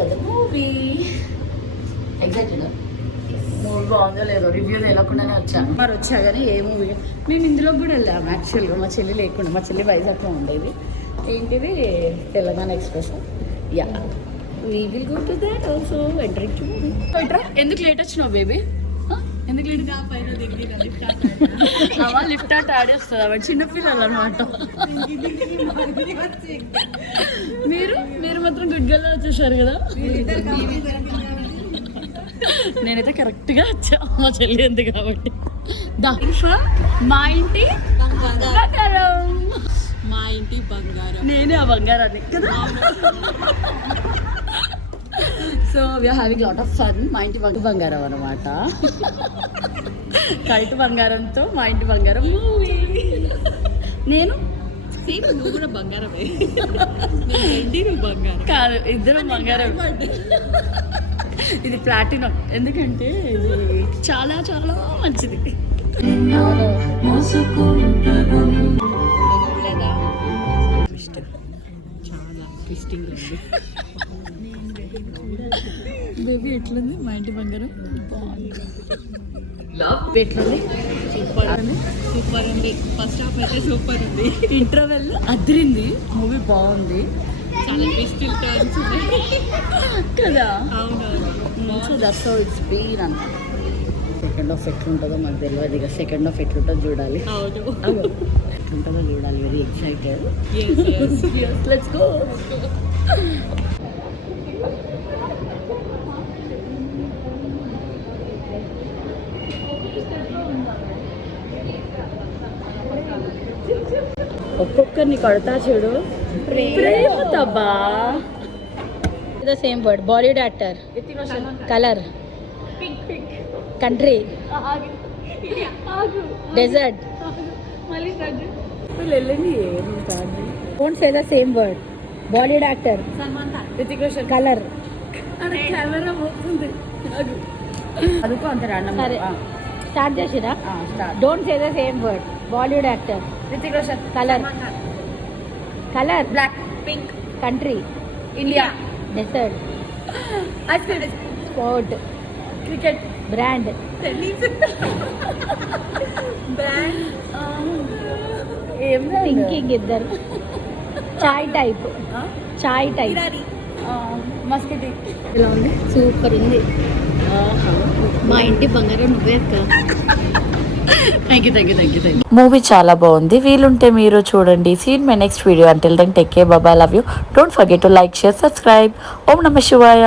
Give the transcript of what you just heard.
For the movie. Excited? Movie బాగుందో లేదో review తెలియకుండానే వచ్చాను. మరి వచ్చా కానీ ఏ మూవీ మేము ఇందులో కూడా వెళ్ళాము యాక్చువల్గా. మా చెల్లి లేకుండా, మా చెల్లి వైజాగ్లో ఉండేది. ఏంటిది Telangana express. Yeah we will go to that also. Entering to movie. ఎందుకు లేట్ వచ్చినావు బేబీ? ఎందుకు లేట్? లిఫ్ట్ ఆట ఆడేస్తుంది అవి చిన్నపిల్లలు అనమాట. మీరు మాత్రం గుడ్గల్లో వచ్చేసారు కదా. నేనైతే కరెక్ట్గా వచ్చా మా చెల్లి ఉంది కాబట్టి. మా ఇంటి బంగారం, మా ఇంటి బంగారం, నేనే ఆ బంగారాన్ని కదా. So we are having lot of fun. మా ఇంటి బంగారం అనమాట. కైట్ బంగారంతో మా ఇంటి బంగారం మూవీ. నేను నువ్వు కూడా బంగారమే. నువ్వు బంగారం కాదు, ఇద్దరం బంగారం. ఇది ప్లాటినం ఎందుకంటే ఇది చాలా చాలా మంచిది. చాలా ట్విస్టింగ్ ఉంది. బేబీ ఎట్లుంది మా ఇంటి బంగారం? ఎట్లుంది? సూపర్ ఉంది. ఫస్ట్ హాఫ్ అయితే సూపర్ ఉంది. ఇంటర్వెల్ అదిరింది. మూవీ బాగుంది. చాలా ట్విస్టిల్ టర్న్స్ ఉన్నాయి కదా. అవునవును. So that's how it's been అన్నమాట. సెకండ్ హాఫ్ ఎట్లుంటుందో మాకు తెలియదు. ఇక సెకండ్ హాఫ్ ఎట్లుంటుందో చూడాలి. ఎట్లుంటుందో చూడాలి. Very excited. Let's go. ఒక్కొక్కరిని కొడతా చూడు. ప్రేమ తబ్బా. The same word. Bollywood actor. Color. Country. Desert. Don't say the same word. Bollywood actor. Color. అదుకో అంత రాండమ్. Start చేసిరా? Don't say the same word. Bollywood actor. Hrithik Roshan. Color. Color. Black. Pink. Country. India. Desert. Ice cream. Sport. Cricket. Brand. Brand. ఏం Thinking ఇద్దరు. Chai type. Chai type. మస్కిటీ. ఎలా ఉంది? Super ఉంది. మా ఇంటి బంగారం నువ్వే అక్క. Thank you. మూవీ చాలా బాగుంది. వీలుంటే మీరు చూడండి. Seen my next video. Until then take care. Bye. Love you. Don't forget to like, share, subscribe. ఓం నమః శివాయ.